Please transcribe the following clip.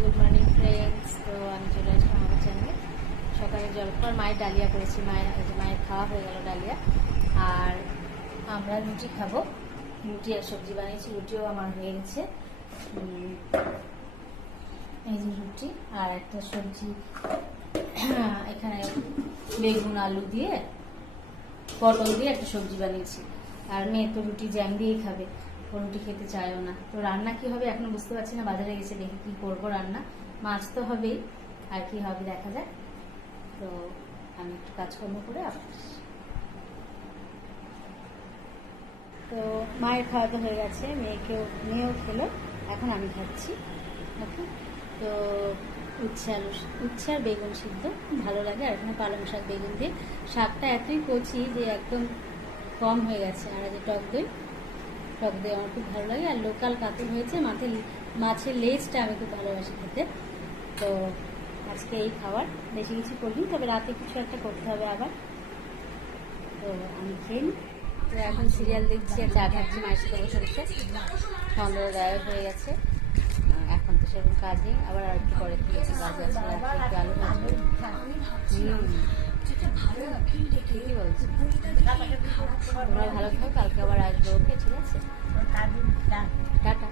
Good morning friends. তো আমি চলে আসলাম আমার চ্যানেলে। সকালে জলখাবার মায়ের ডালিয়া করেছি, মায়ের খাওয়া হয়ে গেল ডালিয়া। আর আমরা রুটি খাবো, রুটি আর সবজি বানিয়েছি, রুটিও আমার হয়ে গেছে। এই যে রুটি আর একটা সবজি, এখানে বেগুন আলু দিয়ে পটল দিয়ে একটা সবজি বানিয়েছি। আর মেয়ে তো রুটি জ্যাম দিয়েই খাবে, ও রুটি খেতে চায়ও না। তো রান্না কি হবে এখন বুঝতে পারছি না, বাজারে গেছে দেখি কি করবো রান্না। মাছ তো হবেই, আর কি হবে দেখা যাক। তো আমি একটু কাজকর্ম করে আসছি। তো মায়ের খাওয়া তো হয়ে গেছে, মেয়েও খেলো, এখন আমি খাচ্ছি। ওকে, তো উচ্ছে আর বেগুন সিদ্ধ ভালো লাগে। আর এখানে পালং শাক বেগুন দিয়ে, শাকটা এতই কচি যে একদম কম হয়ে গেছে। আর যে টক দই আমার খুব ভালো লাগে। আর লোকাল কাতল হয়েছে, মাছের লেজটা আমি খুব ভালোবাসি খেতে। তো আজকে এই খাবার, বেশি কিছু করিনি, তবে রাতে কিছু একটা করতে হবে আবার। তো আমি খেয়ে নিই। তো এখন সিরিয়াল দেখছি আর চা খাচ্ছি মায়ের সাথে বসে বসে। সন্ধ্যা গায়ে হয়ে গেছে, এখন তো সেরকম কাজ নেই। আবার আর একটু পরে থেকে কাজ আছে, রাত্রে একটু আলু ভাজবো। ঠিকই বলছি, তোমরা ভালো থাকো, কালকে আবার আসবো। ওকে, ঠিক আছে, টাটা।